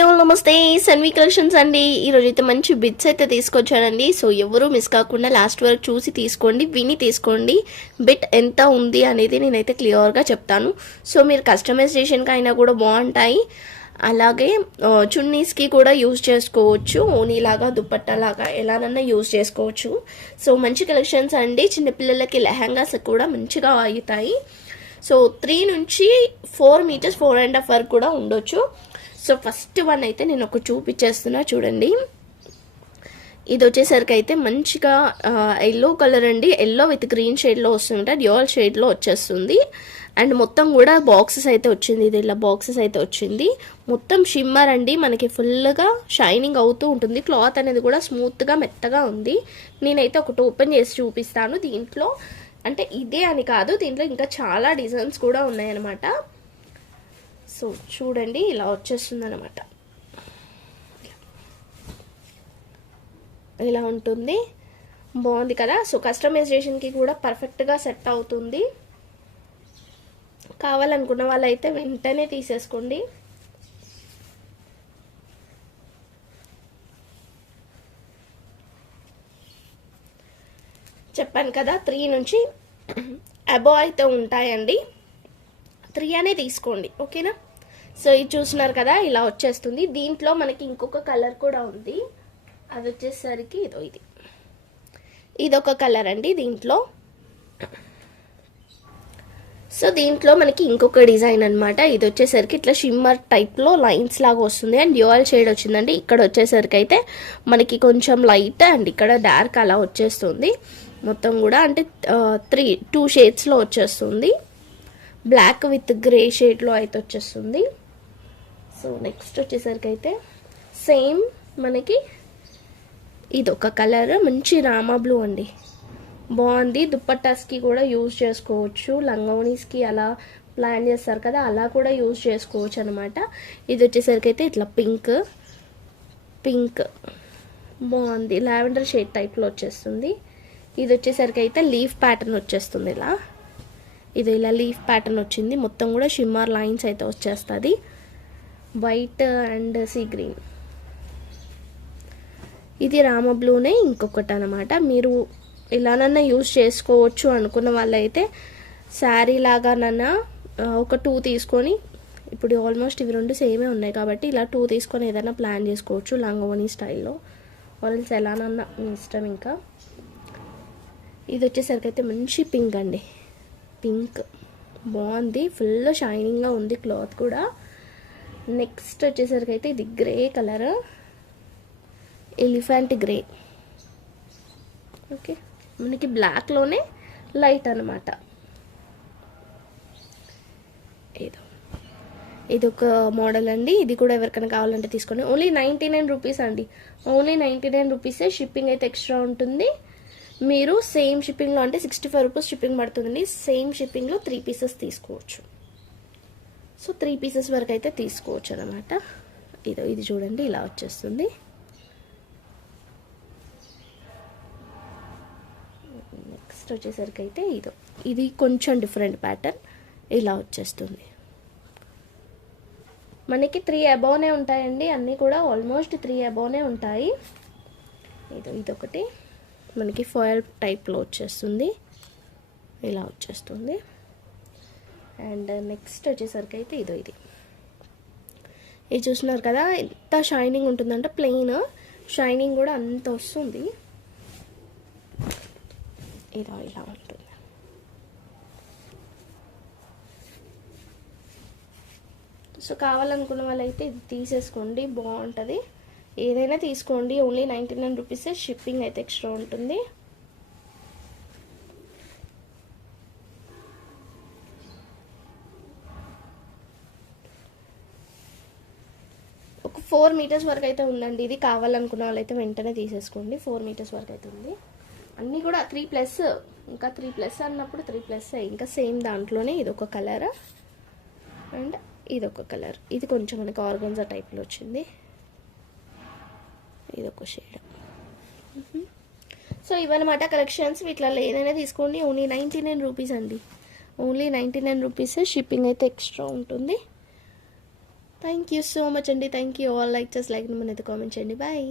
Hi all నమస్తే Sanvi collections అండి. ఈరోజు అయితే మంచి బిట్స్ అయితే తీసుకొచ్చానండి. సో ఎవరు మిస్ కాకుండా లాస్ట్ వరకు చూసి తీసుకోండి, విని తీసుకోండి. బిట్ ఎంత ఉంది అనేది నేనైతే క్లియర్గా చెప్తాను. సో మీరు కస్టమైజేషన్కి అయినా కూడా బాగుంటాయి. అలాగే చున్నీస్కి కూడా యూజ్ చేసుకోవచ్చు. ఓనీలాగా దుపట్టాలాగా ఎలానన్నా యూజ్ చేసుకోవచ్చు. సో మంచి కలెక్షన్స్ అండి. చిన్నపిల్లలకి లెహంగాస్ కూడా మంచిగా అవుతాయి. సో 3 నుంచి 4 మీటర్స్ 4.5 వరకు కూడా ఉండొచ్చు. సో ఫస్ట్ వన్ అయితే నేను ఒక చూపించేస్తున్నా చూడండి. ఇది వచ్చేసరికి అయితే మంచిగా ఎల్లో కలర్ అండి. ఎల్లో విత్ గ్రీన్ షేడ్లో వస్తుంటే డ్యూయల్ షేడ్లో వచ్చేస్తుంది. అండ్ మొత్తం కూడా బాక్సెస్ అయితే వచ్చింది. ఇది ఇలా బాక్సెస్ అయితే వచ్చింది. మొత్తం షిమ్మర్ అండి. మనకి ఫుల్గా షైనింగ్ అవుతూ ఉంటుంది. క్లాత్ అనేది కూడా స్మూత్గా మెత్తగా ఉంది. నేనైతే ఒకటి ఓపెన్ చేసి చూపిస్తాను. దీంట్లో అంటే ఇదే అని కాదు, దీంట్లో ఇంకా చాలా డిజైన్స్ కూడా ఉన్నాయన్నమాట. సో చూడండి, ఇలా వచ్చేస్తుంది అనమాట. ఇలా ఉంటుంది, బాగుంది కదా. సో కస్టమైజేషన్కి కూడా పర్ఫెక్ట్గా సెట్ అవుతుంది. కావాలనుకున్న వాళ్ళైతే వెంటనే తీసేసుకోండి. చెప్పాను కదా 3 నుంచి అబోవ్ అయితే ఉంటాయండి. 3 అనే తీసుకోండి, ఓకేనా. సో ఇది చూస్తున్నారు కదా, ఇలా వచ్చేస్తుంది. దీంట్లో మనకి ఇంకొక కలర్ కూడా ఉంది. అది వచ్చేసరికి ఇదొక కలర్ అండి దీంట్లో. సో దీంట్లో మనకి ఇంకొక డిజైన్ అనమాట. ఇది వచ్చేసరికి ఇట్లా షిమ్మర్ టైప్లో లైన్స్ లాగా వస్తుంది. అండ్ డ్యూయల్ షేడ్ వచ్చిందండి. ఇక్కడ వచ్చేసరికి అయితే మనకి కొంచెం లైట్ అండ్ ఇక్కడ డార్క్ అలా వచ్చేస్తుంది. మొత్తం కూడా అంటే 2 షేడ్స్లో వచ్చేస్తుంది. బ్లాక్ విత్ గ్రే షేడ్లో అయితే వచ్చేస్తుంది. సో నెక్స్ట్ వచ్చేసరికి అయితే సేమ్ మనకి ఇదొక కలర్, మంచి రామా బ్లూ అండి. బాగుంది. దుప్పట్టాస్కి కూడా యూజ్ చేసుకోవచ్చు. లంగోనీస్కి అలా ప్లాన్ చేస్తారు కదా, అలా కూడా యూజ్ చేసుకోవచ్చు అనమాట. ఇది వచ్చేసరికి అయితే ఇట్లా పింక్ బాగుంది. లావెండర్ షేడ్ టైప్లో వచ్చేస్తుంది. ఇది వచ్చేసరికి అయితే లీఫ్ ప్యాటర్న్ వచ్చేస్తుంది. ఇలా లీఫ్ ప్యాటర్న్ వచ్చింది. మొత్తం కూడా షిమ్మర్ లైన్స్ అయితే వచ్చేస్తుంది. White and sea green. ఇది రామ బ్లూనే ఇంకొకటి అనమాట. మీరు ఇలానన్నా యూజ్ చేసుకోవచ్చు అనుకున్న వాళ్ళైతే శారీ లాగానన్నా ఒక 2 తీసుకొని, ఇప్పుడు ఆల్మోస్ట్ ఇవి 2 సేమే ఉన్నాయి కాబట్టి ఇలా 2 తీసుకొని ఏదైనా ప్లాన్ చేసుకోవచ్చు లంగోని స్టైల్లో. ఆల్స్ ఎలానన్నా మీ ఇష్టం. ఇంకా ఇది వచ్చేసరికి అయితే మంచి పింక్ అండి. పింక్ బాగుంది. ఫుల్ షైనింగ్గా ఉంది క్లాత్ కూడా. నెక్స్ట్ వచ్చేసరికి అయితే ఇది grey colour, elephant grey. Okay, మనకి బ్లాక్లోనే లైట్ అనమాట. ఇది ఒక మోడల్ అండి. ఇది కూడా ఎవరికైనా కావాలంటే తీసుకోండి. ఓన్లీ 99 రూపీస్ అండి. ఓన్లీ 99 రూపీసే. షిప్పింగ్ అయితే ఎక్స్ట్రా ఉంటుంది. మీరు సేమ్ షిప్పింగ్లో అంటే 65 రూపీస్ షిప్పింగ్ పడుతుందండి. సేమ్ షిప్పింగ్లో 3 పీసెస్ తీసుకోవచ్చు. సో 3 పీసెస్ వరకు అయితే తీసుకోవచ్చు అనమాట. ఇది చూడండి, ఇలా వచ్చేస్తుంది. నెక్స్ట్ వచ్చేసరికి అయితే ఇది కొంచెం డిఫరెంట్ ప్యాటర్న్. ఇలా వచ్చేస్తుంది. మనకి 3 అబోవ్నే ఉంటాయండి. అన్నీ కూడా ఆల్మోస్ట్ 3 అబోవ్నే ఉంటాయి. ఇదొకటి మనకి ఫాయిల్ టైప్లో వచ్చేస్తుంది. ఇలా వచ్చేస్తుంది. అండ్ నెక్స్ట్ వచ్చేసరికి అయితే ఇది చూస్తున్నారు కదా, ఎంత షైనింగ్ ఉంటుందంటే ప్లెయిన్ షైనింగ్ కూడా అంత వస్తుంది. ఇలా ఉంటుంది. సో కావాలనుకున్న వాళ్ళైతే ఇది తీసేసుకోండి, బాగుంటుంది. ఏదైనా తీసుకోండి. ఓన్లీ 99 రూపీసే. షిప్పింగ్ అయితే ఎక్స్ట్రా ఉంటుంది. ఒక 4 మీటర్స్ వరకు అయితే ఉందండి. ఇది కావాలనుకున్న వాళ్ళైతే వెంటనే తీసేసుకోండి. 4 మీటర్స్ వరకు అయితే ఉంది. అన్నీ కూడా 3+, ఇంకా 3+ అన్నప్పుడు 3+. ఇంకా సేమ్ దాంట్లోనే ఇదొక కలర్ అండ్ ఇదొక కలర్. ఇది కొంచెం మనకి ఆర్గన్జా టైప్లో వచ్చింది. ఇదొక షేడ్. సో ఇవన్నమాట కలెక్షన్స్. వీటిలో ఏదైనా తీసుకోండి. ఓన్లీ 99 రూపీస్ అండి. ఓన్లీ 99 రూపీసే. షిప్పింగ్ అయితే ఎక్స్ట్రా ఉంటుంది. థ్యాంక్ యూ సో మచ్ అండి. Thank you all. లైక్ చేసి లైక్ అయితే కామెంట్ చేయండి. బాయ్.